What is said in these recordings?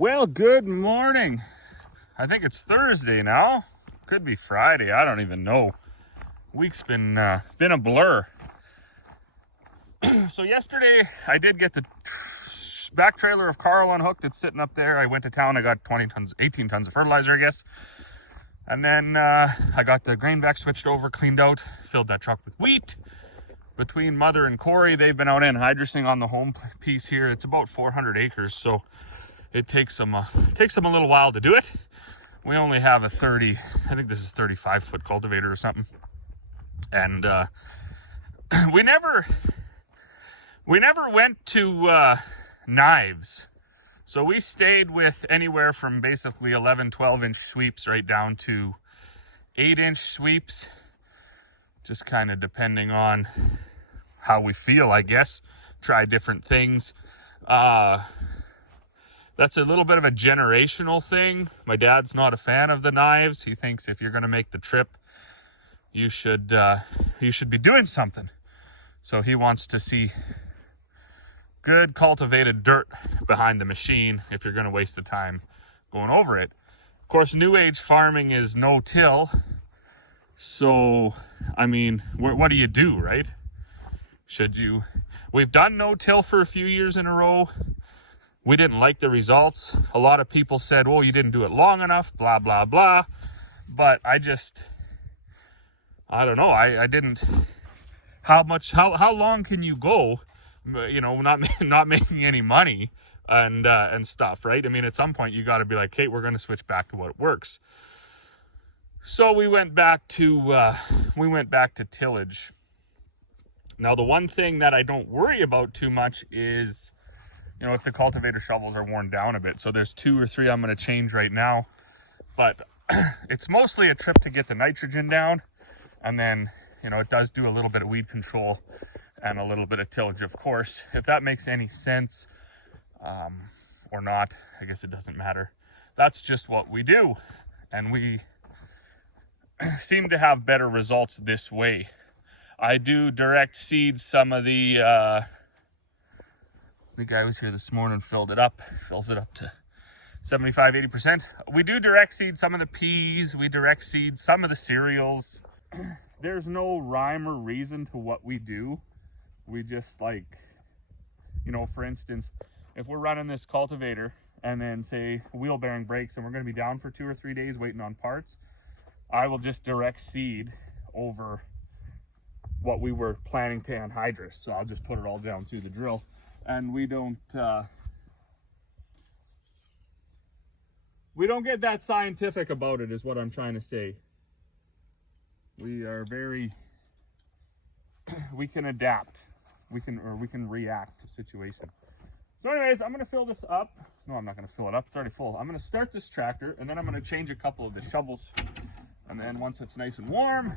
Well, good morning. I think it's Thursday now. Could be Friday. I don't even know. Week's been a blur. So yesterday I did get the back trailer of Carl unhooked. It's sitting up there. I went to town. I got 18 tons of fertilizer, I guess. And then I got the grain vac switched over, cleaned out, filled that truck with wheat. Between Mother and Corey, they've been out anhydrous on the home piece here. It's about 400 acres, so it takes them a little while to do it. We only have a 30, I think this is 35-foot cultivator or something. And we never went to knives. So we stayed with anywhere from basically 11, 12-inch sweeps right down to 8-inch sweeps. Just kind of depending on how we feel, I guess. Try different things. That's a little bit of a generational thing. My dad's not a fan of the knives. He thinks if you're going to make the trip, you should be doing something. So he wants to see good cultivated dirt behind the machine if you're going to waste the time going over it. Of course, new age farming is no-till. So, I mean, what do you do, right? We've done no-till for a few years in a row. We didn't like the results. A lot of people said, oh, you didn't do it long enough, blah, blah, blah. But I don't know. I didn't, how long can you go, you know, not making any money and stuff, right? I mean, at some point you got to be like, hey, we're going to switch back to what works. So we went back to tillage. Now, the one thing that I don't worry about too much is, you know, if the cultivator shovels are worn down a bit. So there's 2 or 3 I'm going to change right now. But it's mostly a trip to get the nitrogen down. And then, you know, it does do a little bit of weed control and a little bit of tillage, of course. If that makes any sense or not, I guess it doesn't matter. That's just what we do. And we seem to have better results this way. I do direct seed some of the guy was here this morning, fills it up to 75, 80%. We do direct seed some of the peas. We direct seed some of the cereals. There's no rhyme or reason to what we do. We just, like, you know, for instance, if we're running this cultivator and then say wheel bearing breaks and we're going to be down for 2 or 3 days waiting on parts, I will just direct seed over what we were planning to anhydrous. So I'll just put it all down through the drill. And we don't get that scientific about it, is what I'm trying to say. We are we can adapt. We can react to situation. So anyways, I'm gonna fill this up. No, I'm not gonna fill it up, it's already full. I'm gonna start this tractor and then I'm gonna change a couple of the shovels. And then once it's nice and warm,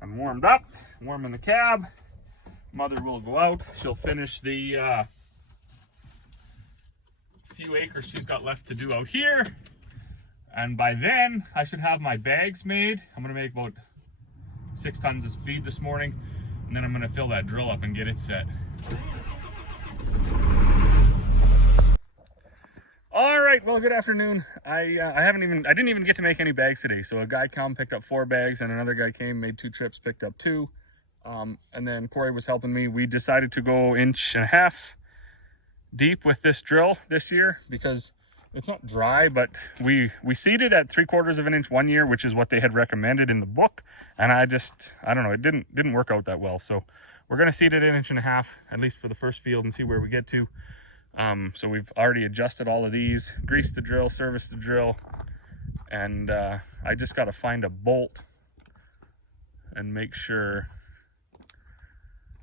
I'm warmed up, warm in the cab, Mother will go out. She'll finish the few acres she's got left to do out here. And by then, I should have my bags made. I'm gonna make about 6 tons of feed this morning. And then I'm gonna fill that drill up and get it set. All right, well, good afternoon. I didn't even get to make any bags today. So a guy come, picked up 4 bags, and another guy came, made 2 trips, picked up 2. And then Corey was helping me. We decided to go 1.5 inches deep with this drill this year because it's not dry, but we seeded at 3/4 of an inch one year, which is what they had recommended in the book. And I don't know, it didn't work out that well. So we're gonna seed it 1.5 inches, at least for the first field, and see where we get to. So we've already adjusted all of these, greased the drill, serviced the drill, and I just got to find a bolt and make sure.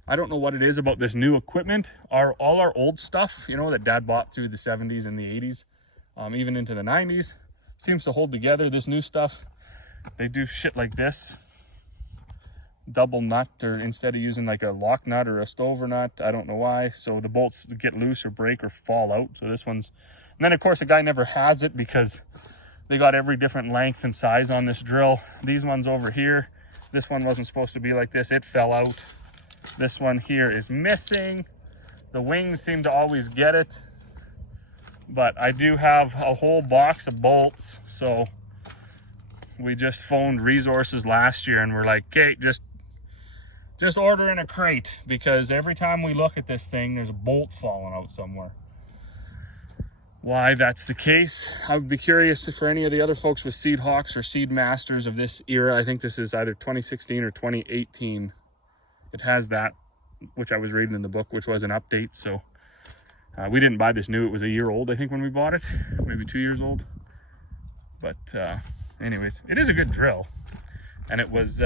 I don't know what it is about this new equipment. All our old stuff, you know, that Dad bought through the 70s and the 80s, even into the 90s, seems to hold together. This new stuff, they do shit like this. Double nut, or instead of using like a lock nut or a stover nut, I don't know why. So the bolts get loose or break or fall out. So this one's, and then of course the guy never has it because they got every different length and size on this drill. These ones over here, this one wasn't supposed to be like this, it fell out. This one here is missing. The wings seem to always get it. But I do have a whole box of bolts, so we just phoned Resources last year and we're like, okay, just order in a crate, because every time we look at this thing, there's a bolt falling out somewhere. Why that's the case, I would be curious if for any of the other folks with Seed Hawks or Seed Masters of this era. I think this is either 2016 or 2018. It has that, which I was reading in the book, which was an update. So we didn't buy this new. It was a year old, I think, when we bought it, maybe 2 years old. But anyways, it is a good drill. And it was,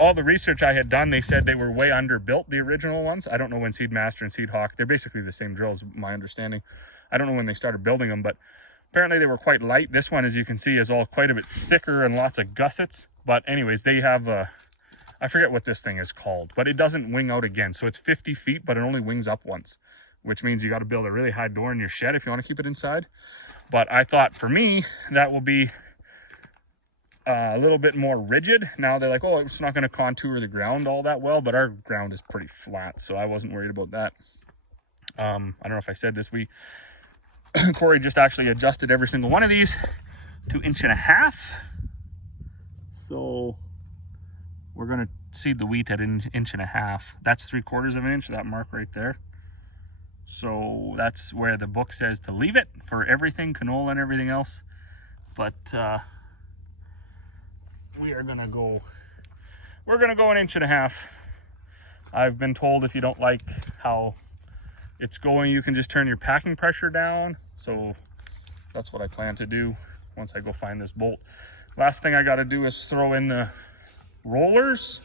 all the research I had done, they said they were way underbuilt, the original ones. I don't know when Seed Master and Seed Hawk, they're basically the same drills, my understanding. I don't know when they started building them, but apparently they were quite light. This one, as you can see, is all quite a bit thicker and lots of gussets. But anyways, they have I forget what this thing is called, but it doesn't wing out again. So it's 50 feet, but it only wings up once, which means you got to build a really high door in your shed if you want to keep it inside. But I thought for me, that will be a little bit more rigid. Now they're like, oh, it's not going to contour the ground all that well, but our ground is pretty flat, so I wasn't worried about that. I don't know if I said this, Corey just actually adjusted every single one of these to 1.5 inches. So we're going to seed the wheat at 1.5 inches. That's 3/4 inch, that mark right there. So that's where the book says to leave it for everything, canola and everything else. But we're gonna go 1.5 inches. I've been told if you don't like how it's going, you can just turn your packing pressure down. So that's what I plan to do once I go find this bolt. Last thing I got to do is throw in the rollers,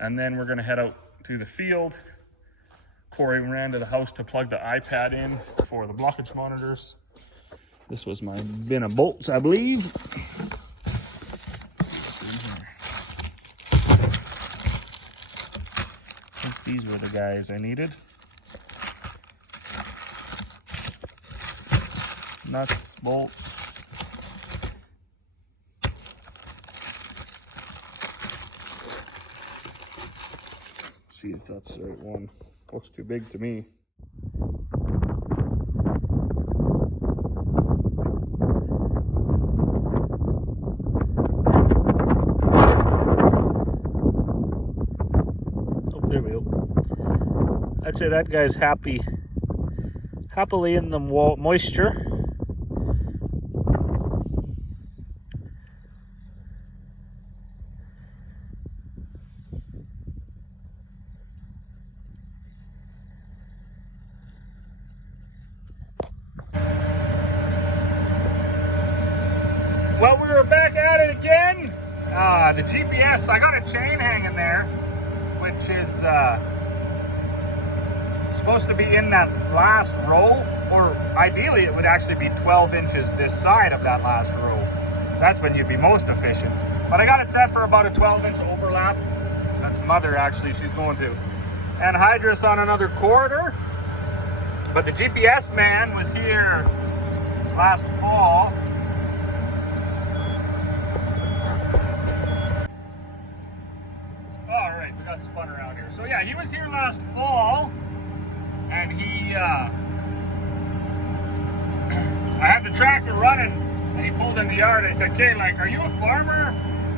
and then we're gonna head out to the field. Corey ran to the house to plug the iPad in for the blockage monitors. This was my bin of bolts, I believe. I think these were the guys I needed. Nuts, bolts. See if that's the right one. Looks too big to me. Oh, there we go. I'd say that guy's happily in the moisture. Well, we were back at it again. The GPS, I got a chain hanging there, which is supposed to be in that last row, or ideally it would actually be 12 inches this side of that last row. That's when you'd be most efficient. But I got it set for about a 12-inch overlap. That's Mother, actually, she's going to anhydrous on another quarter. But the GPS man was here last fall. Spun around here. So yeah, he was here last fall, and I had the tractor running, and he pulled in the yard. I said, okay, like, are you a farmer,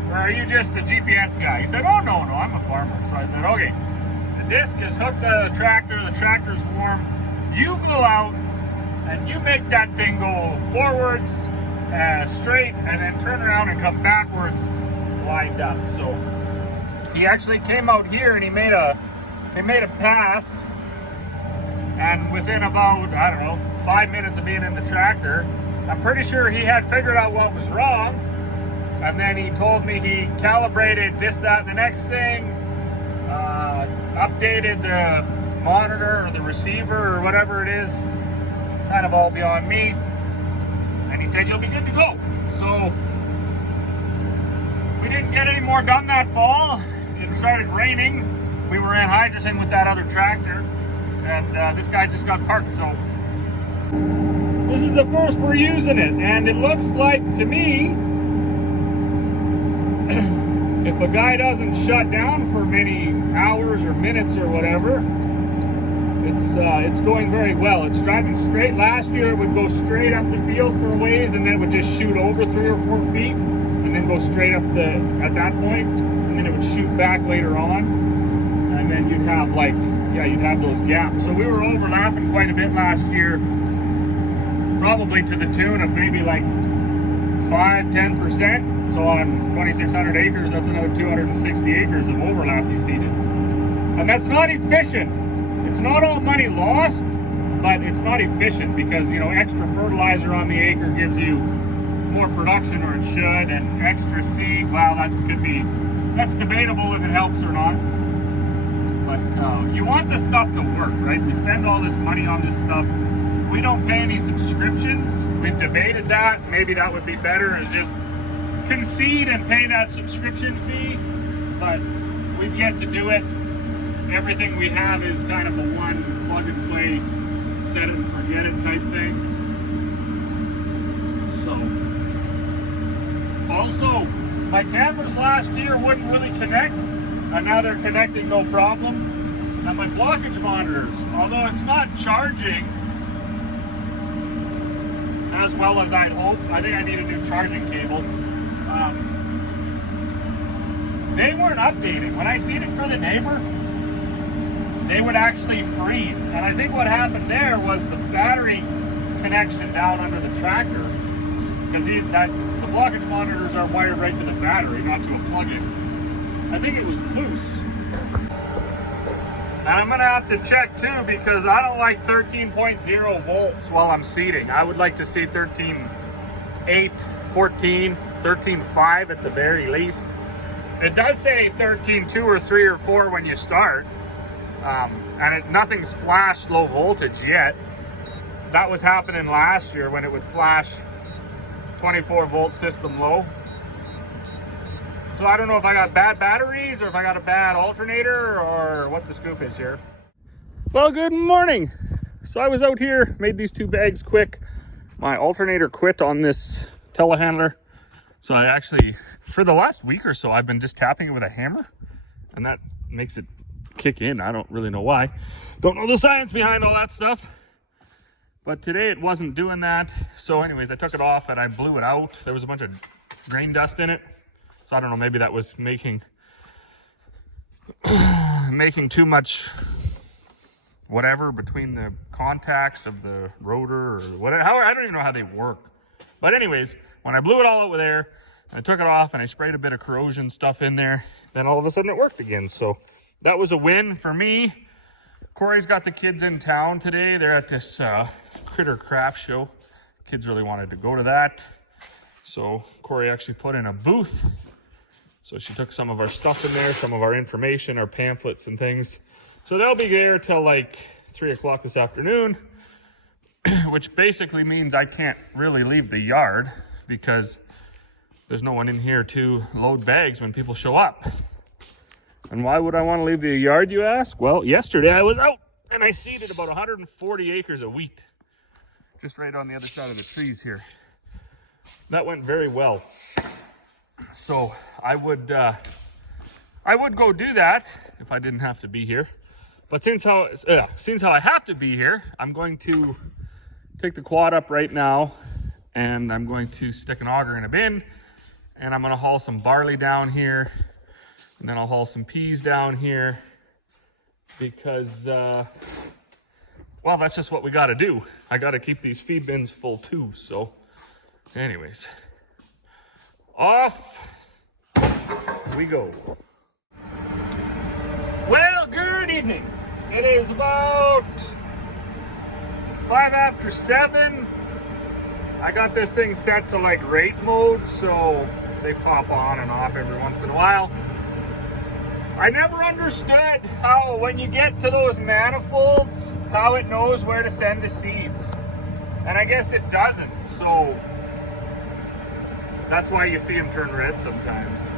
or are you just a GPS guy? He said, oh, no, I'm a farmer. So I said, okay, the disc is hooked to the tractor's warm, you go out, and you make that thing go forwards, straight, and then turn around and come backwards, lined up. So he actually came out here and he made a pass, and within about, I don't know, 5 minutes of being in the tractor, I'm pretty sure he had figured out what was wrong, and then he told me he calibrated this, that, and the next thing, updated the monitor or the receiver or whatever it is, kind of all beyond me, and he said you'll be good to go. So we didn't get any more done that fall. It started raining. We were anhydrous with that other tractor, and this guy just got parked. So this is the first we're using it, and it looks like to me, if a guy doesn't shut down for many hours or minutes or whatever, It's going very well. It's driving straight. Last year it would go straight up the field for a ways, and then it would just shoot over 3 or 4 feet, and then go straight up at that point, and then it would shoot back later on, and then you'd have you'd have those gaps. So we were overlapping quite a bit last year, probably to the tune of maybe like 5-10%. So on 2,600 acres, that's another 260 acres of overlap you seeded. And that's not efficient. It's not all money lost, but it's not efficient because, you know, extra fertilizer on the acre gives you more production, or it should, and extra seed, well, that's debatable if it helps or not. But you want the stuff to work, right? We spend all this money on this stuff. We don't pay any subscriptions. We've debated that. Maybe that would be better, is just concede and pay that subscription fee, but we've yet to do it. Everything we have is kind of a one plug and play, set it and forget it type thing. So, also, my cameras last year wouldn't really connect, and now they're connecting no problem. And my blockage monitors, although it's not charging as well as I'd hope, I think I need a new charging cable. They weren't updating. When I seen it for the neighbor, they would actually freeze. And I think what happened there was the battery connection down under the tractor, because the blockage monitors are wired right to the battery, not to a plug-in. I think it was loose. And I'm gonna have to check too, because I don't like 13.0 volts while I'm seeding. I would like to see 13.8, 14, 13.5 at the very least. It does say 13.2 or 3 or 4 when you start, and nothing's flashed low voltage yet. That was happening last year when it would flash 24 volt system low. So I don't know if I got bad batteries or if I got a bad alternator or what the scoop is here. Well, good morning. So I was out here, made these 2 bags quick. My alternator quit on this telehandler. So I actually, for the last week or so, I've been just tapping it with a hammer, and that makes it kick in. I don't really know why. Don't know the science behind all that stuff. But today it wasn't doing that. So anyways, I took it off and I blew it out. There was a bunch of grain dust in it. So I don't know, maybe that was making too much whatever between the contacts of the rotor or whatever. I don't even know how they work. But anyways, when I blew it all out with air, I took it off and I sprayed a bit of corrosion stuff in there, then all of a sudden it worked again. So that was a win for me. Corey's got the kids in town today. They're at this critter craft show. Kids really wanted to go to that. So Corey actually put in a booth. So she took some of our stuff in there, some of our information, our pamphlets and things. So they'll be there till like 3 o'clock this afternoon, which basically means I can't really leave the yard because there's no one in here to load bags when people show up. And why would I want to leave the yard, you ask? Well, yesterday I was out and I seeded about 140 acres of wheat, just right on the other side of the trees here. That went very well. So I would go do that if I didn't have to be here. But since how I have to be here, I'm going to take the quad up right now, and I'm going to stick an auger in a bin, and I'm going to haul some barley down here, and then I'll haul some peas down here, because well, that's just what we got to do. I got to keep these feed bins full too. So anyways, off we go. Well, good evening. It is about 5 after 7. I got this thing set to like rate mode, so they pop on and off every once in a while. I never understood how, when you get to those manifolds, how it knows where to send the seeds. And I guess it doesn't, so that's why you see them turn red sometimes.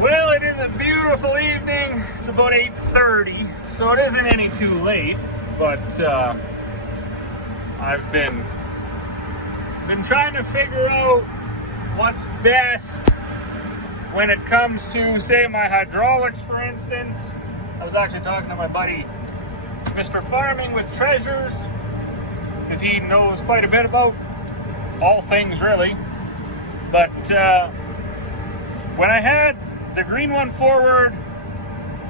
Well, it is a beautiful evening. It's about 8:30, so it isn't any too late, but I've been trying to figure out what's best when it comes to, say, my hydraulics, for instance. I was actually talking to my buddy, Mr. Farming with Treasures, because he knows quite a bit about all things really. But when I had the green one forward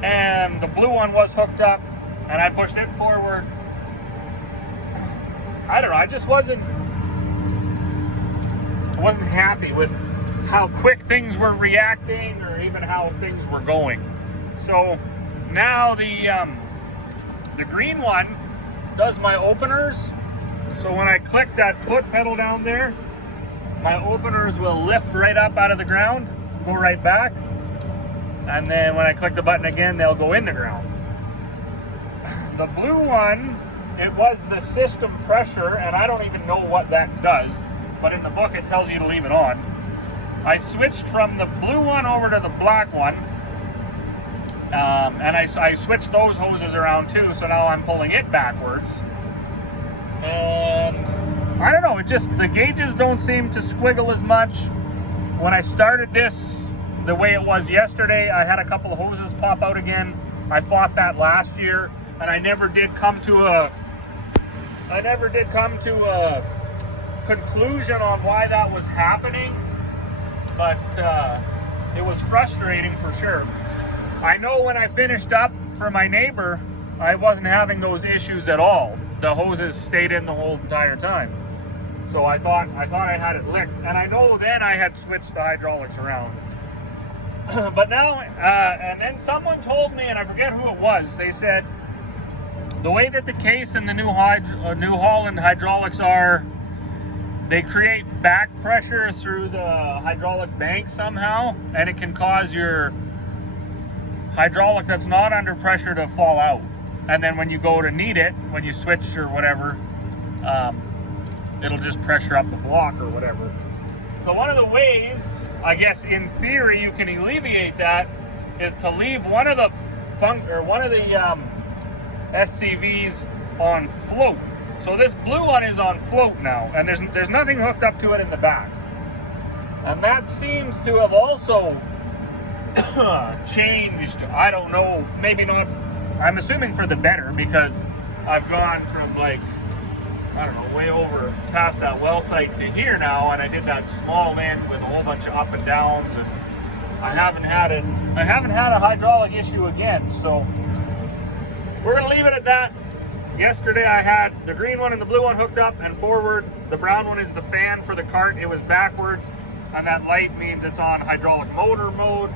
and the blue one was hooked up and I pushed it forward, I don't know, I just wasn't happy with how quick things were reacting or even how things were going. So now the green one does my openers. So when I click that foot pedal down there, my openers will lift right up out of the ground, go right back. And then when I click the button again, they'll go in the ground. The blue one, it was the system pressure, and I don't even know what that does, but in the book it tells you to leave it on. I switched from the blue one over to the black one, and I switched those hoses around too, so now I'm pulling it backwards. And I don't know, the gauges don't seem to squiggle as much. When I started this the way it was yesterday, I had a couple of hoses pop out again. I fought that last year, and I never did come to a conclusion on why that was happening, but it was frustrating for sure. I know when I finished up for my neighbor, I wasn't having those issues at all. The hoses stayed in the whole entire time. So I thought I had it licked, and I know then I had switched the hydraulics around. But now, and then someone told me, and I forget who it was, they said the way that the case and the New Holland hydraulics are, they create back pressure through the hydraulic bank somehow, and it can cause your hydraulic that's not under pressure to fall out. And then when you go to need it, when you switch or whatever, it'll just pressure up the block or whatever. So one of the ways, I guess in theory, you can alleviate that is to leave one of the SCVs on float. So this blue one is on float now, and there's nothing hooked up to it in the back. And that seems to have also changed. I don't know, maybe not. I'm assuming for the better, because I've gone from like, I don't know, way over past that well site to here now, and I did that small end with a whole bunch of up and downs, and I haven't had a hydraulic issue again. So we're gonna leave it at that. Yesterday I had the green one and the blue one hooked up and forward. The brown one is the fan for the cart. It was backwards, and that light means it's on hydraulic motor mode.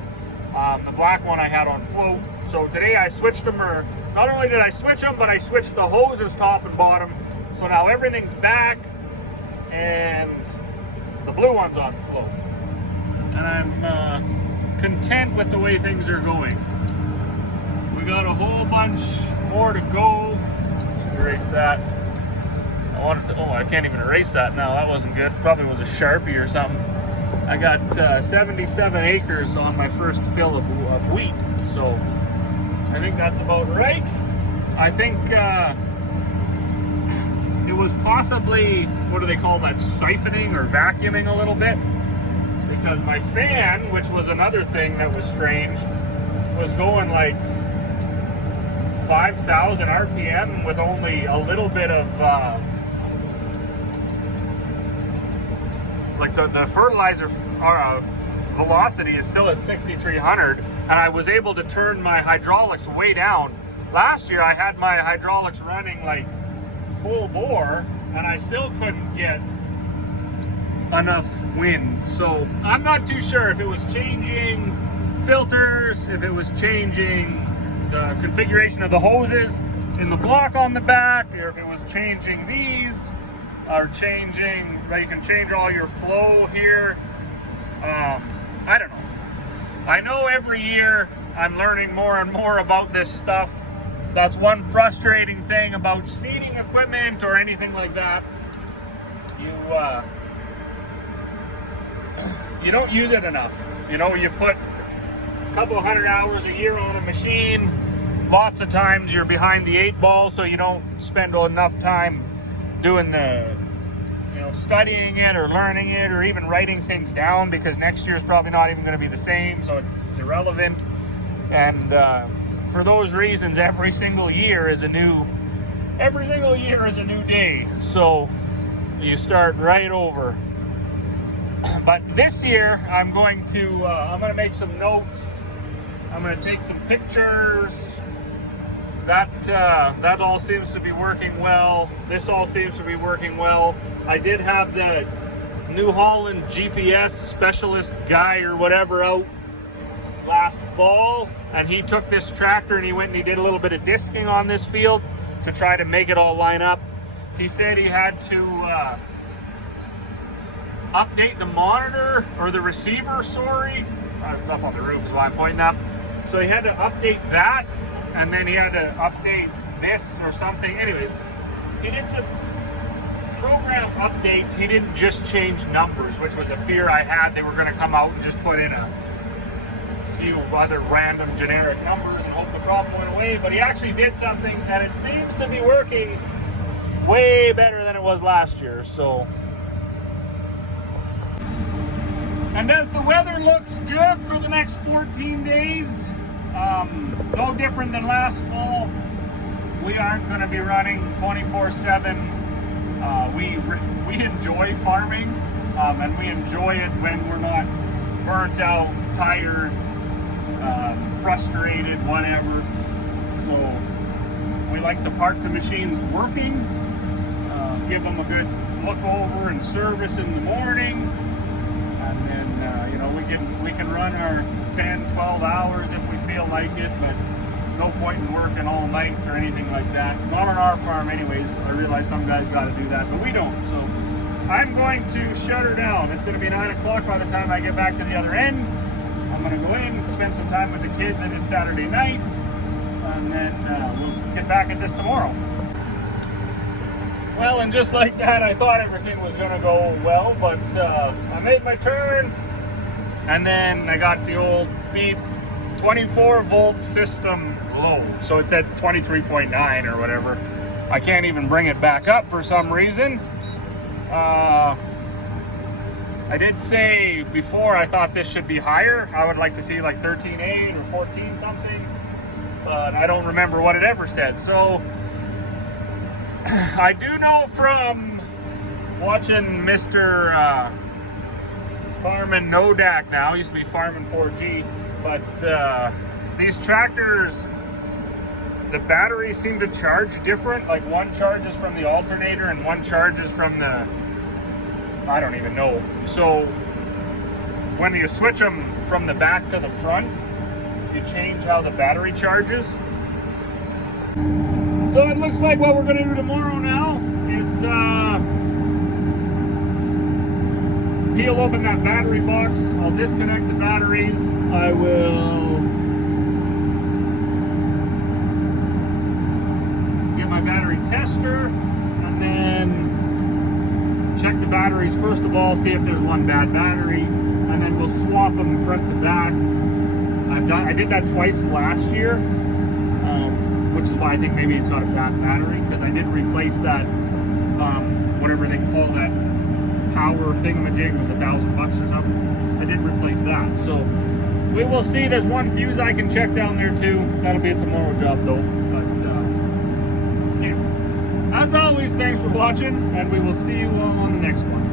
The black one I had on float. So today I switched them, or not only did I switch them, but I switched the hoses top and bottom. So now everything's back, and the blue one's on float. And I'm content with the way things are going. We got a whole bunch more to go. Let's erase that. I can't even erase that now. That wasn't good. Probably was a Sharpie or something. I got 77 acres on my first fill of wheat. So I think that's about right. I think it was possibly, what do they call that, siphoning or vacuuming a little bit, because my fan, which was another thing that was strange, was going like 5,000 RPM with only a little bit of like the fertilizer velocity is still at 6,300, and I was able to turn my hydraulics way down. Last year I had my hydraulics running like full bore, and I still couldn't get enough wind. So I'm not too sure if it was changing filters, if it was changing the configuration of the hoses in the block on the back, or if it was changing these, or changing, you can change all your flow here. I don't know. I know every year I'm learning more and more about this stuff. That's one frustrating thing about seeding equipment or anything like that. You don't use it enough. You know, you put a couple 100 hours a year on a machine. Lots of times you're behind the 8 ball, so you don't spend enough time doing studying it or learning it or even writing things down, because next year is probably not even going to be the same, so it's irrelevant. And for those reasons, every single year is a new day. So you start right over. But this year, I'm going to make some notes. I'm going to take some pictures. That all seems to be working well. This all seems to be working well. I did have the New Holland GPS specialist guy or whatever out last fall, and he took this tractor and he went and he did a little bit of disking on this field to try to make it all line up. He said he had to update the monitor or the receiver, sorry. It's up on the roof is why I'm pointing up. So he had to update that, and then he had to update this or something. Anyways, he did some program updates. He didn't just change numbers, which was a fear I had. They were going to come out and just put in a few other random generic numbers and hope the problem went away. But he actually did something, and it seems to be working way better than it was last year. So, and as the weather looks good for the next 14 days, no different than last fall, we aren't going to be running 24/7. We enjoy farming, and we enjoy it when we're not burnt out, tired, frustrated, whatever. So we like to park the machines working, give them a good look over and service in the morning, and then we can run our 10, 12 hours if we feel like it, but no point in working all night or anything like that. Not on our farm anyways. I realize some guys got to do that, but we don't. So I'm going to shut her down. It's going to be 9 o'clock by the time I get back to the other end. I'm going to go in, spend some time with the kids. It is Saturday night, and then we'll get back at this tomorrow. Well, and just like that, I thought everything was going to go well, but I made my turn, and then I got the old beep 24-volt system low. So it's at 23.9 or whatever. I can't even bring it back up for some reason. I did say before I thought this should be higher. I would like to see like 13.8 or 14 something, but I don't remember what it ever said. So I do know from watching Mr. Farmin' Nodak now, used to be Farmin' 4G, but these tractors, the batteries seem to charge different. Like one charges from the alternator and one charges from the, I don't even know. So when you switch them from the back to the front, you change how the battery charges. So it looks like what we're going to do tomorrow now is peel open that battery box. I'll disconnect the batteries. I will get my battery tester and then check the batteries first of all, see if there's one bad battery, and then we'll swap them front to back. I did that twice last year, which is why I think maybe it's got a bad battery, because I did replace that, whatever they call that power thingamajig, was $1,000 or something. I did replace that. So we will see. There's one fuse I can check down there too. That'll be a tomorrow job though. But anyways, as always, thanks for watching, and we will see you all on the next one.